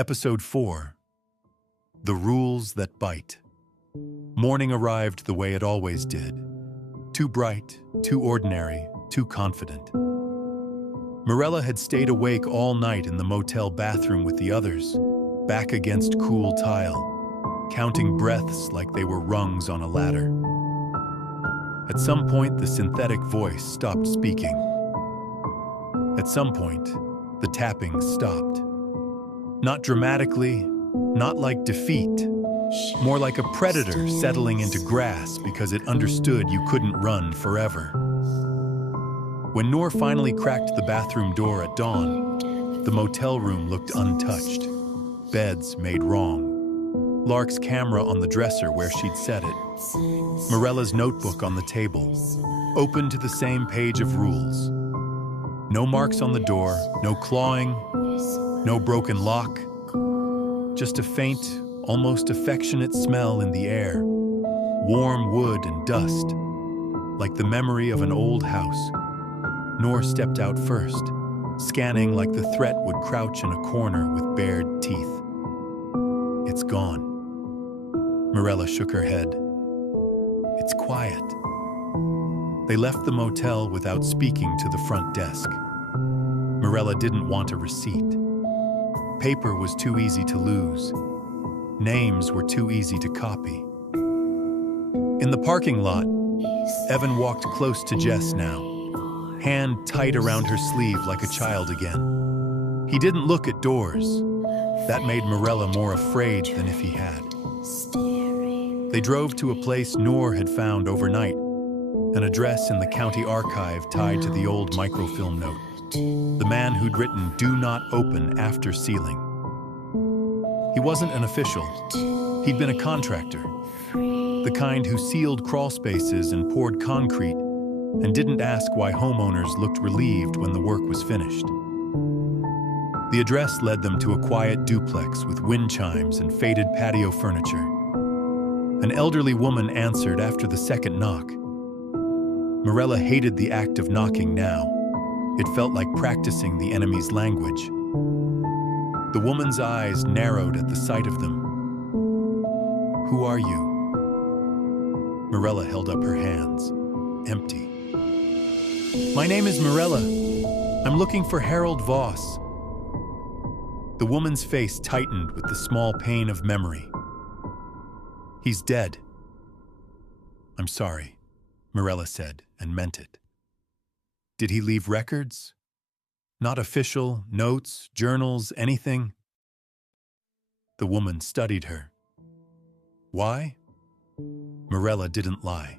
Episode 4. The Rules That Bite. Morning arrived the way it always did. Too bright, too ordinary, too confident. Mirella had stayed awake all night in the motel bathroom with the others, back against cool tile, counting breaths like they were rungs on a ladder. At some point, the synthetic voice stopped speaking. At some point, the tapping stopped. Not dramatically, not like defeat, more like a predator settling into grass because it understood you couldn't run forever. When Noor finally cracked the bathroom door at dawn, the motel room looked untouched. Beds made wrong. Lark's camera on the dresser where she'd set it. Mirella's notebook on the table, open to the same page of rules. No marks on the door, no clawing, no broken lock, just a faint, almost affectionate smell in the air, warm wood and dust, like the memory of an old house. Noor stepped out first, scanning like the threat would crouch in a corner with bared teeth. It's gone. Mirella shook her head. It's quiet. They left the motel without speaking to the front desk. Mirella didn't want a receipt. Paper was too easy to lose. Names were too easy to copy. In the parking lot, Evan walked close to Jess now, hand tight around her sleeve like a child again. He didn't look at doors. That made Mirella more afraid than if he had. They drove to a place Noor had found overnight, an address in the county archive tied to the old microfilm note. The man who'd written, "Do not open after sealing." He wasn't an official. He'd been a contractor, the kind who sealed crawl spaces and poured concrete and didn't ask why homeowners looked relieved when the work was finished. The address led them to a quiet duplex with wind chimes and faded patio furniture. An elderly woman answered after the second knock. Mirella hated the act of knocking now. It felt like practicing the enemy's language. The woman's eyes narrowed at the sight of them. "Who are you?" Mirella held up her hands, empty. "My name is Mirella. I'm looking for Harold Voss." The woman's face tightened with the small pain of memory. "He's dead." "I'm sorry," Mirella said, and meant it. "Did he leave records? Not official, notes, journals, anything?" The woman studied her. "Why?" Mirella didn't lie.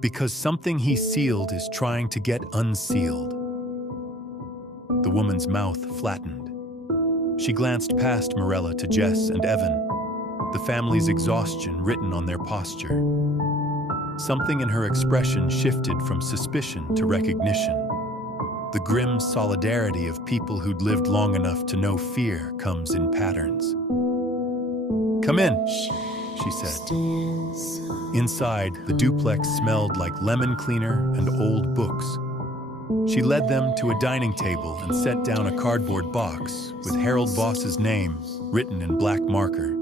"Because something he sealed is trying to get unsealed." The woman's mouth flattened. She glanced past Mirella to Jess and Evan, the family's exhaustion written on their posture. Something in her expression shifted from suspicion to recognition. The grim solidarity of people who'd lived long enough to know fear comes in patterns. "Come in," she said. Inside, the duplex smelled like lemon cleaner and old books. She led them to a dining table and set down a cardboard box with Harold Voss's name written in black marker.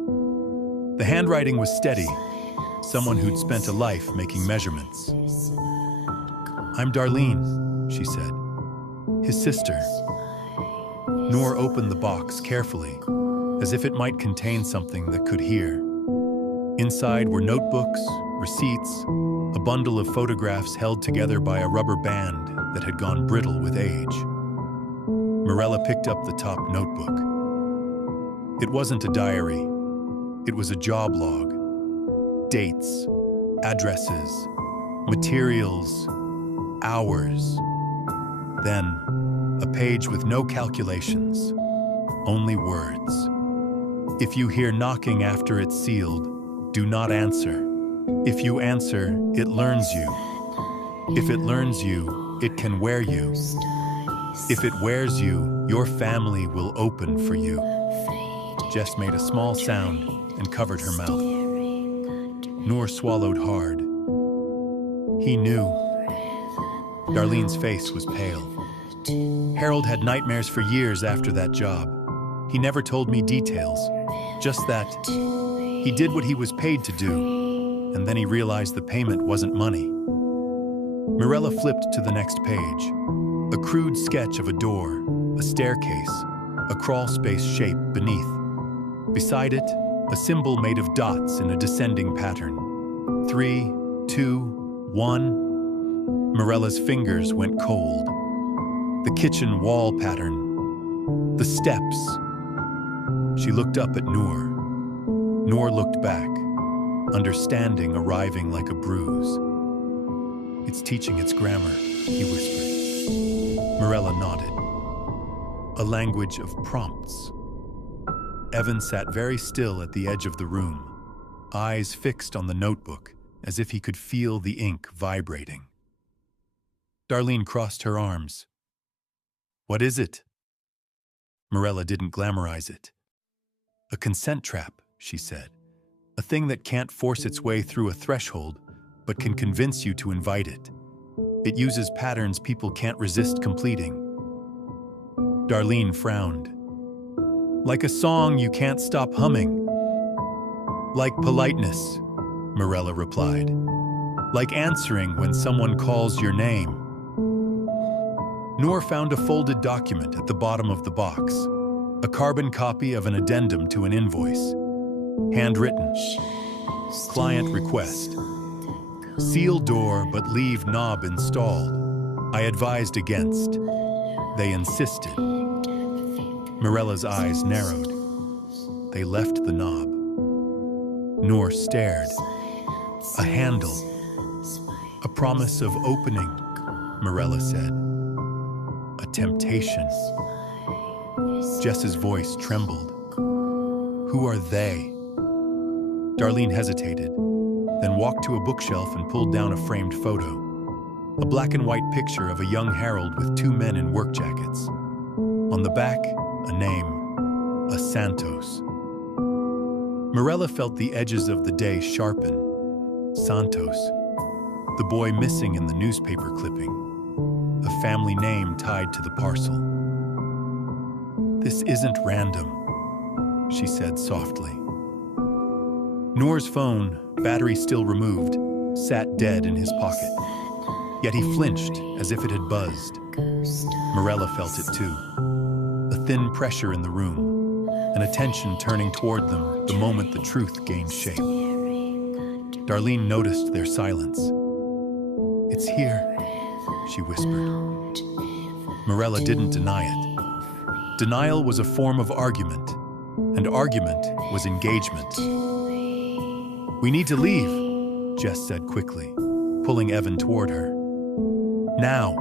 The handwriting was steady, someone who'd spent a life making measurements. "I'm Darlene," she said. "His sister." Noor opened the box carefully, as if it might contain something that could hear. Inside were notebooks, receipts, a bundle of photographs held together by a rubber band that had gone brittle with age. Mirella picked up the top notebook. It wasn't a diary. It was a job log. Dates, addresses, materials, hours. Then, a page with no calculations, only words. "If you hear knocking after it's sealed, do not answer. If you answer, it learns you. If it learns you, it can wear you. If it wears you, your family will open for you." Jess made a small sound and covered her mouth. Noor swallowed hard. He knew. Darlene's face was pale. Harold had nightmares for years after that job. He never told me details, just that he did what he was paid to do, and then he realized the payment wasn't money. Mirella flipped to the next page. A crude sketch of a door, a staircase, a crawl space shape beneath. Beside it, a symbol made of dots in a descending pattern. 3, 2, 1. Mirella's fingers went cold. The kitchen wall pattern. The steps. She looked up at Noor. Noor looked back, understanding arriving like a bruise. "It's teaching its grammar," he whispered. Mirella nodded. A language of prompts. Evan sat very still at the edge of the room, eyes fixed on the notebook as if he could feel the ink vibrating. Darlene crossed her arms. "What is it?" Mirella didn't glamorize it. "A consent trap," she said. "A thing that can't force its way through a threshold, but can convince you to invite it. It uses patterns people can't resist completing." Darlene frowned. "Like a song you can't stop humming." "Like politeness," Mirella replied. "Like answering when someone calls your name." Noor found a folded document at the bottom of the box, a carbon copy of an addendum to an invoice. Handwritten. Client request. Seal door but leave knob installed. I advised against. They insisted. Mirella's eyes narrowed. They left the knob. Noor stared. A handle. A promise of opening, Mirella said. A temptation. Jess's voice trembled. "Who are they?" Darlene hesitated, then walked to a bookshelf and pulled down a framed photo. A black and white picture of a young Harold with 2 men in work jackets. On the back, a name, a Santos. Mirella felt the edges of the day sharpen. Santos. The boy missing in the newspaper clipping. A family name tied to the parcel. "This isn't random," she said softly. Noor's phone, battery still removed, sat dead in his pocket. Yet he flinched as if it had buzzed. Mirella felt it too. A thin pressure in the room, an attention turning toward them the moment the truth gained shape. Darlene noticed their silence. "It's here," she whispered. Mirella didn't deny it. Denial was a form of argument, and argument was engagement. "We need to leave," Jess said quickly, pulling Evan toward her. "Now."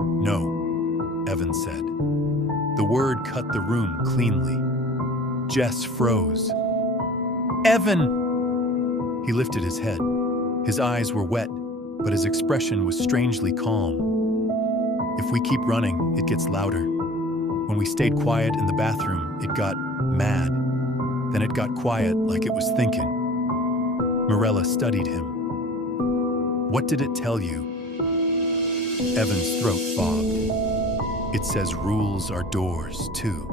"No," Evan said. The word cut the room cleanly. Jess froze. "Evan!" He lifted his head. His eyes were wet, but his expression was strangely calm. "If we keep running, it gets louder. When we stayed quiet in the bathroom, it got mad. Then it got quiet like it was thinking." Mirella studied him. "What did it tell you?" Evan's throat bobbed. "It says rules are doors, too."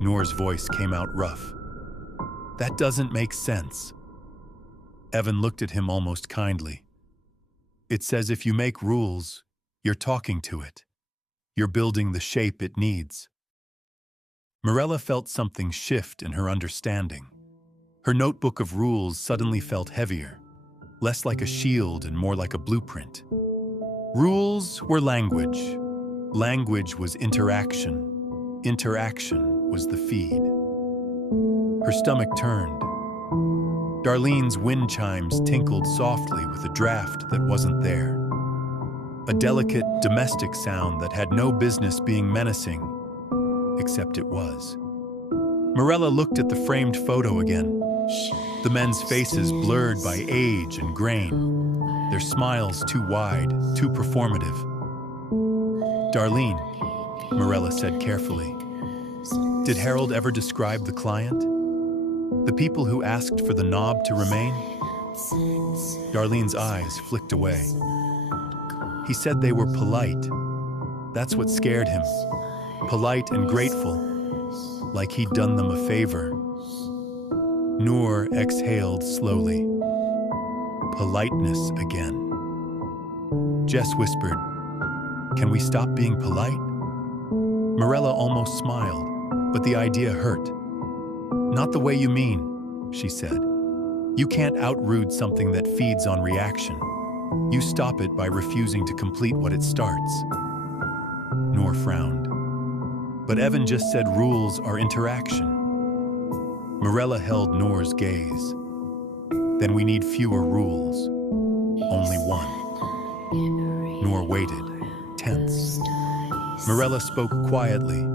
Noor's voice came out rough. "That doesn't make sense." Evan looked at him almost kindly. "It says if you make rules, you're talking to it. You're building the shape it needs." Mirella felt something shift in her understanding. Her notebook of rules suddenly felt heavier, less like a shield and more like a blueprint. Rules were language. Language was interaction. Interaction was the feed. Her stomach turned. Darlene's wind chimes tinkled softly with a draft that wasn't there. A delicate, domestic sound that had no business being menacing, except it was. Mirella looked at the framed photo again. The men's faces blurred by age and grain, their smiles too wide, too performative. "Darlene," Mirella said carefully, "did Harold ever describe the client? The people who asked for the knob to remain?" Darlene's eyes flicked away. "He said they were polite. That's what scared him. Polite and grateful. like he'd done them a favor. Noor exhaled slowly. Politeness again. Jess whispered, "Can we stop being polite?" Morella almost smiled, but the idea hurt. "Not the way you mean," she said. "You can't out-rude something that feeds on reaction. You stop it by refusing to complete what it starts." Noor frowned. "But Evan just said rules are interaction." Morella held Noor's gaze. "Then we need fewer rules. Only one." Noor waited, tense. Morella spoke quietly,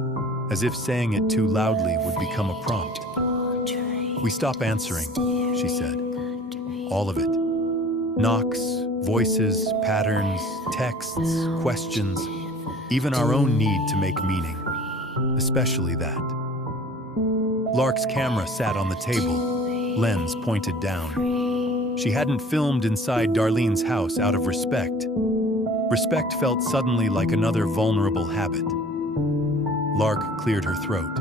as if saying it too loudly would become a prompt. "We stop answering," she said. "All of it. Knocks, voices, patterns, texts, questions, even our own need to make meaning. Especially that." Lark's camera sat on the table, lens pointed down. She hadn't filmed inside Darlene's house out of respect. Respect felt suddenly like another vulnerable habit. Lark cleared her throat.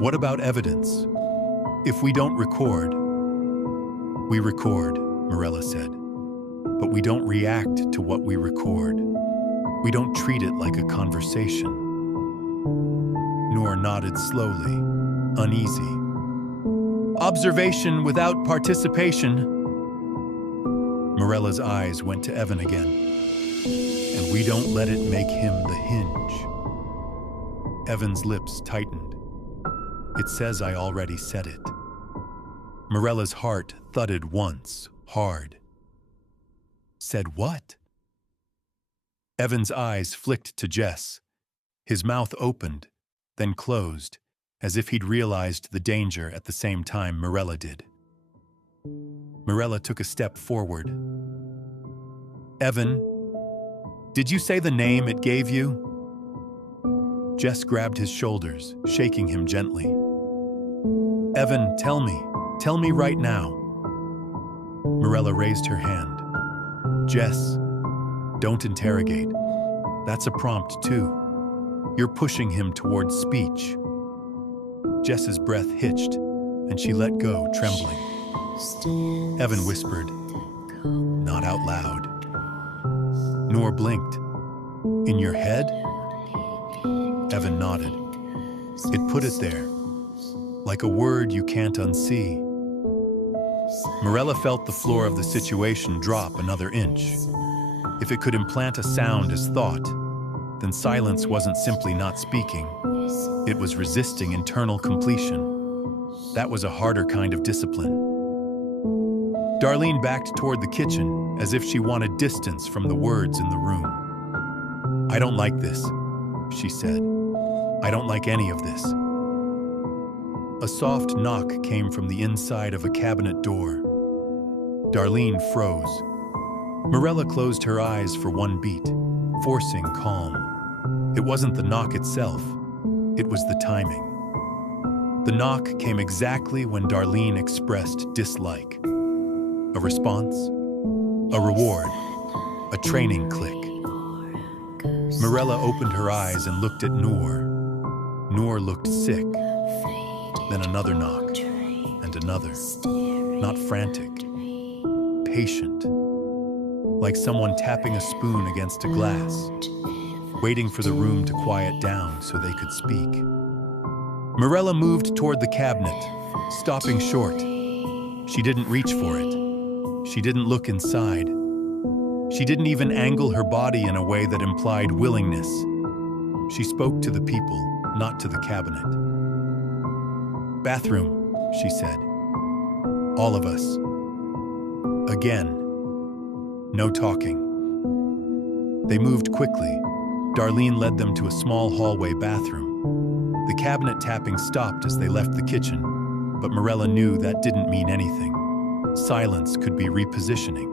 "What about evidence? If we don't record..." "We record," Morella said. "But we don't react to what we record. We don't treat it like a conversation." Noor nodded slowly, uneasy. "Observation without participation." Morella's eyes went to Evan again. "And we don't let it make him the hinge." Evan's lips tightened. "It says I already said it." Morella's heart thudded once, hard. "Said what?" Evan's eyes flicked to Jess. His mouth opened, then closed, as if he'd realized the danger at the same time Morella did. Morella took a step forward. "Evan, did you say the name it gave you?" Jess grabbed his shoulders, shaking him gently. "Evan, tell me right now." Morella raised her hand. "Jess, don't interrogate. That's a prompt too. You're pushing him towards speech." Jess's breath hitched, and she let go, trembling. Evan whispered, "Not out loud." Noor blinked. "In your head?" Evan nodded. "It put it there, like a word you can't unsee." Morella felt the floor of the situation drop another inch. If it could implant a sound as thought, then silence wasn't simply not speaking. It was resisting internal completion. That was a harder kind of discipline. Darlene backed toward the kitchen as if she wanted distance from the words in the room. "I don't like this," she said. "I don't like any of this." A soft knock came from the inside of a cabinet door. Darlene froze. Morella closed her eyes for one beat, forcing calm. It wasn't the knock itself, it was the timing. The knock came exactly when Darlene expressed dislike. A response, a reward, a training click. Morella opened her eyes and looked at Noor. Noor looked sick. Then another knock, and another. Not frantic, patient, like someone tapping a spoon against a glass, waiting for the room to quiet down so they could speak. Morella moved toward the cabinet, stopping short. She didn't reach for it. She didn't look inside. She didn't even angle her body in a way that implied willingness. She spoke to the people, not to the cabinet. "Bathroom," she said. "All of us." Again. No talking. They moved quickly. Darlene led them to a small hallway bathroom. The cabinet tapping stopped as they left the kitchen, but Morella knew that didn't mean anything. Silence could be repositioning.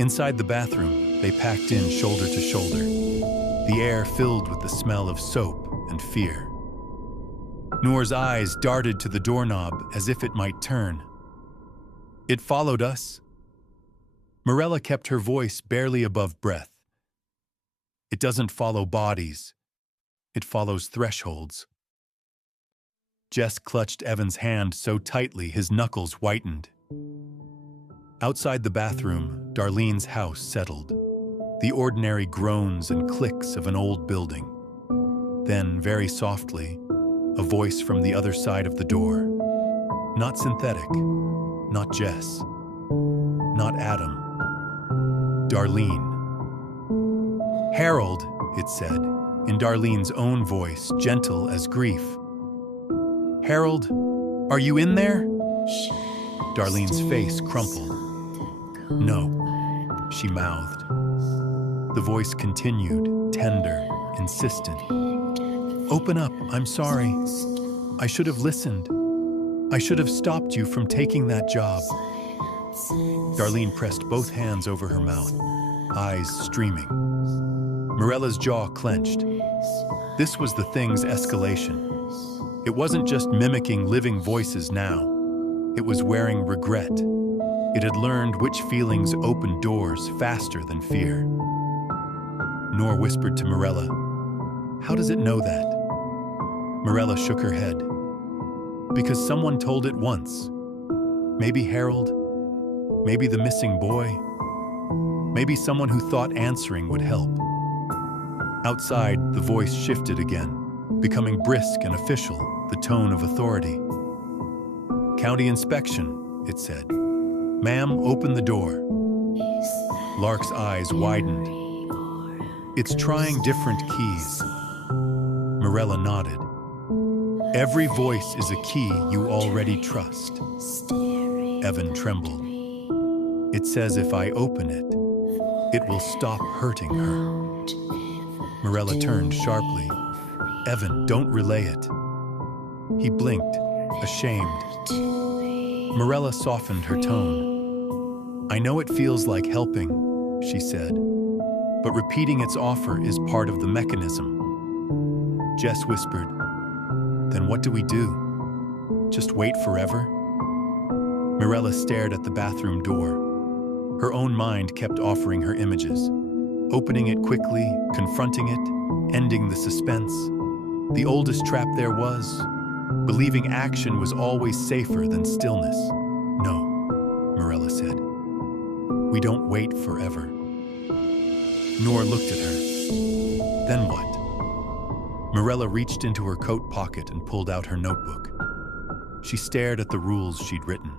Inside the bathroom, they packed in shoulder to shoulder, the air filled with the smell of soap and fear. Noor's eyes darted to the doorknob as if it might turn. "It followed us." Morella kept her voice barely above breath. "It doesn't follow bodies. It follows thresholds." Jess clutched Evan's hand so tightly his knuckles whitened. Outside the bathroom, Darlene's house settled. The ordinary groans and clicks of an old building. Then, very softly, a voice from the other side of the door. Not synthetic, not Jess, not Adam. Darlene. "Harold," it said, in Darlene's own voice, gentle as grief. "Harold, are you in there?" Darlene's face crumpled. "No," she mouthed. The voice continued, tender, insistent. "Open up, I'm sorry. I should have listened. I should have stopped you from taking that job." Darlene pressed both hands over her mouth, eyes streaming. Morella's jaw clenched. This was the thing's escalation. It wasn't just mimicking living voices now. It was wearing regret. It had learned which feelings opened doors faster than fear. Nor whispered to Morella, "How does it know that?" Morella shook her head. "Because someone told it once. Maybe Harold, maybe the missing boy, maybe someone who thought answering would help." Outside, the voice shifted again, becoming brisk and official, the tone of authority. "County inspection," it said. "Ma'am, open the door." Lark's eyes widened. "It's trying different keys." Morella nodded. "Every voice is a key you already trust." Evan trembled. "It says if I open it, it will stop hurting her." Morella turned sharply. "Evan, don't relay it." He blinked, ashamed. Morella softened her tone. "I know it feels like helping," she said, "but repeating its offer is part of the mechanism." Jess whispered, "Then what do we do? Just wait forever?" Morella stared at the bathroom door. Her own mind kept offering her images, opening it quickly, confronting it, ending the suspense. The oldest trap there was, believing action was always safer than stillness. "No," Morella said. "We don't wait forever." Nor looked at her. "Then what?" Morella reached into her coat pocket and pulled out her notebook. She stared at the rules she'd written,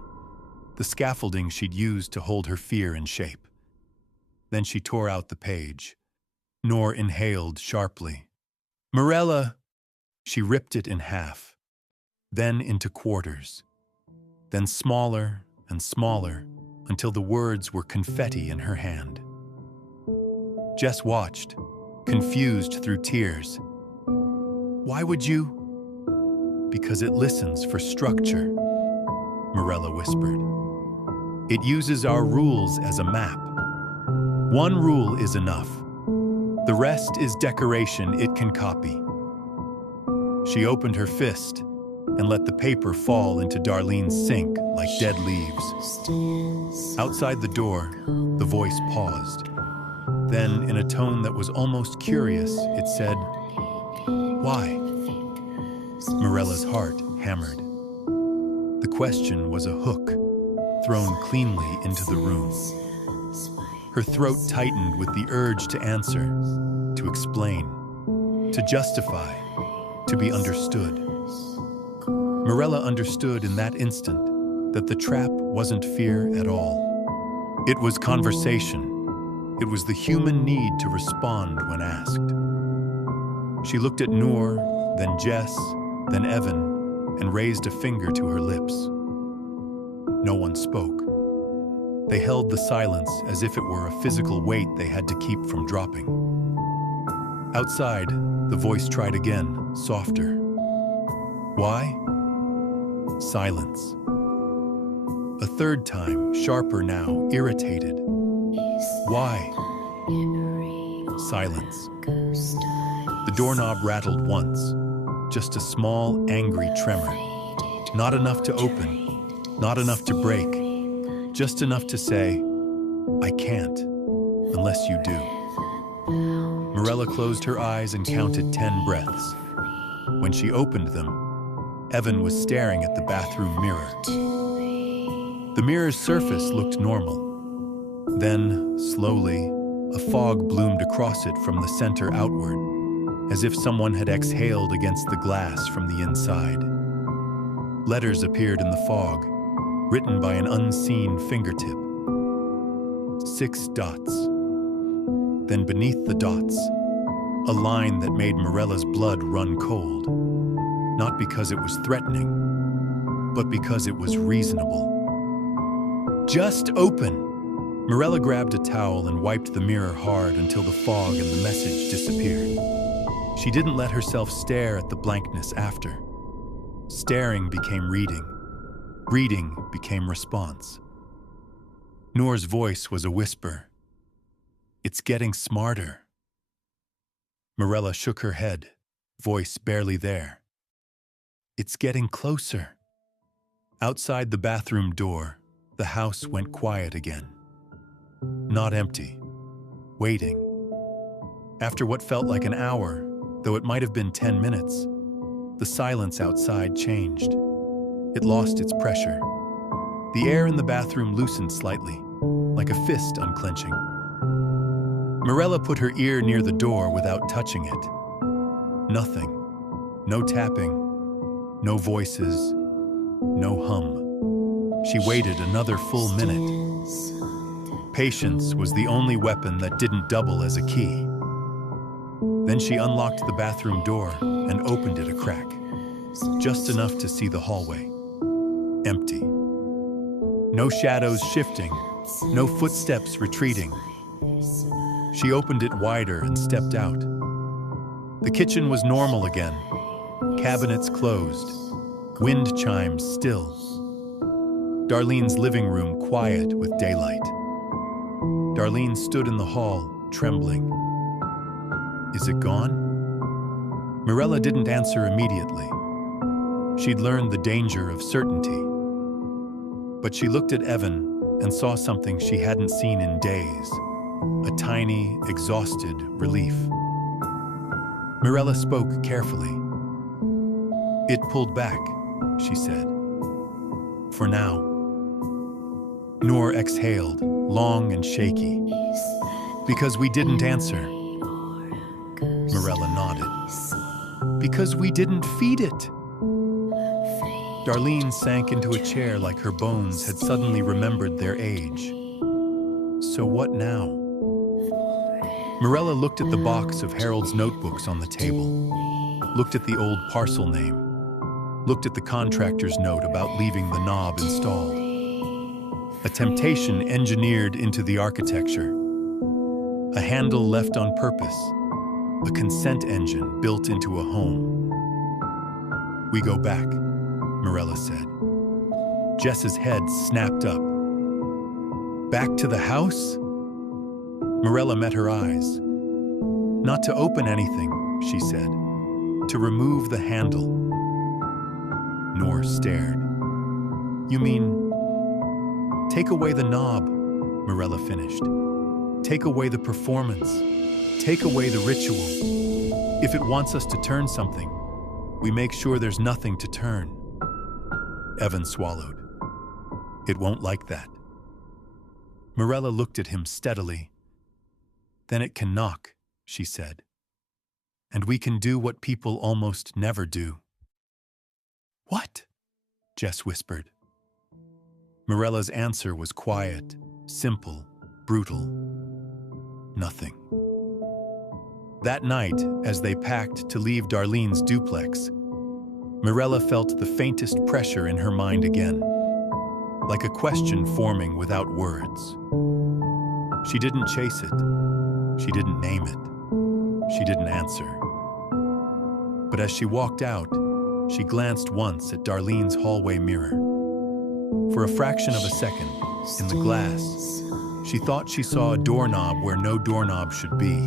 the scaffolding she'd used to hold her fear in shape. Then she tore out the page. Nor inhaled sharply. "Morella!" She ripped it in half, then into quarters, then smaller and smaller until the words were confetti in her hand. Jess watched, confused through tears. "Why would you?" "Because it listens for structure," Morella whispered. "It uses our rules as a map. One rule is enough. The rest is decoration it can copy." She opened her fist and let the paper fall into Darlene's sink like dead leaves. Outside the door, the voice paused. Then, in a tone that was almost curious, it said, "Why?" Morella's heart hammered. The question was a hook, thrown cleanly into the room. Her throat tightened with the urge to answer, to explain, to justify, to be understood. Morella understood in that instant that the trap wasn't fear at all. It was conversation. It was the human need to respond when asked. She looked at Noor, then Jess, then Evan, and raised a finger to her lips. No one spoke. They held the silence as if it were a physical weight they had to keep from dropping. Outside, the voice tried again, softer. "Why?" Silence. A third time, sharper now, irritated. "Why?" Silence. The doorknob rattled once, just a small, angry tremor. Not enough to open, not enough to break, just enough to say, "I can't, unless you do." Morella closed her eyes and counted 10 breaths. When she opened them, Evan was staring at the bathroom mirror. The mirror's surface looked normal. Then, slowly, a fog bloomed across it from the center outward, as if someone had exhaled against the glass from the inside. Letters appeared in the fog, written by an unseen fingertip. 6 dots. Then beneath the dots, a line that made Morella's blood run cold. Not because it was threatening, but because it was reasonable. Just open! Morella grabbed a towel and wiped the mirror hard until the fog and the message disappeared. She didn't let herself stare at the blankness after. Staring became reading. Reading became response. Noor's voice was a whisper. It's getting smarter. Morella shook her head, voice barely there. It's getting closer. Outside the bathroom door, the house went quiet again. Not empty. Waiting. After what felt like an hour, though it might have been 10 minutes, the silence outside changed. It lost its pressure. The air in the bathroom loosened slightly, like a fist unclenching. Morella put her ear near the door without touching it. Nothing. No tapping. No voices. No hum. She waited another full minute. Patience was the only weapon that didn't double as a key. Then she unlocked the bathroom door and opened it a crack, just enough to see the hallway. Empty. No shadows shifting, no footsteps retreating. She opened it wider and stepped out. The kitchen was normal again. Cabinets closed, wind chimes still. Darlene's living room quiet with daylight. Darlene stood in the hall, trembling. Is it gone? Morella didn't answer immediately. She'd learned the danger of certainty. But she looked at Evan and saw something she hadn't seen in days. A tiny, exhausted relief. Morella spoke carefully. It pulled back, she said. For now. Noor exhaled, long and shaky. Because we didn't answer. Morella nodded. Because we didn't feed it. Darlene sank into a chair like her bones had suddenly remembered their age. So what now? Morella looked at the box of Harold's notebooks on the table, looked at the old parcel name, looked at the contractor's note about leaving the knob installed. A temptation engineered into the architecture. A handle left on purpose. A consent engine built into a home. We go back, Morella said. Jess's head snapped up. Back to the house? Morella met her eyes. Not to open anything, she said. To remove the handle. Noor stared. You mean, take away the knob, Morella finished. Take away the performance. Take away the ritual. If it wants us to turn something, we make sure there's nothing to turn. Evan swallowed. It won't like that. Morella looked at him steadily. Then it can knock, she said. And we can do what people almost never do. What? Jess whispered. Morella's answer was quiet, simple, brutal. Nothing. That night, as they packed to leave Darlene's duplex, Morella felt the faintest pressure in her mind again, like a question forming without words. She didn't chase it. She didn't name it. She didn't answer. But as she walked out, she glanced once at Darlene's hallway mirror. For a fraction of a second, in the glass, she thought she saw a doorknob where no doorknob should be,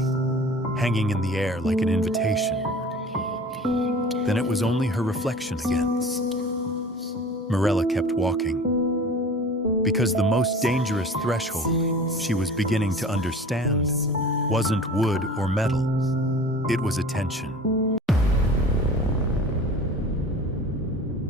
hanging in the air like an invitation. Then it was only her reflection again. Morella kept walking. Because the most dangerous threshold, she was beginning to understand, wasn't wood or metal. It was attention.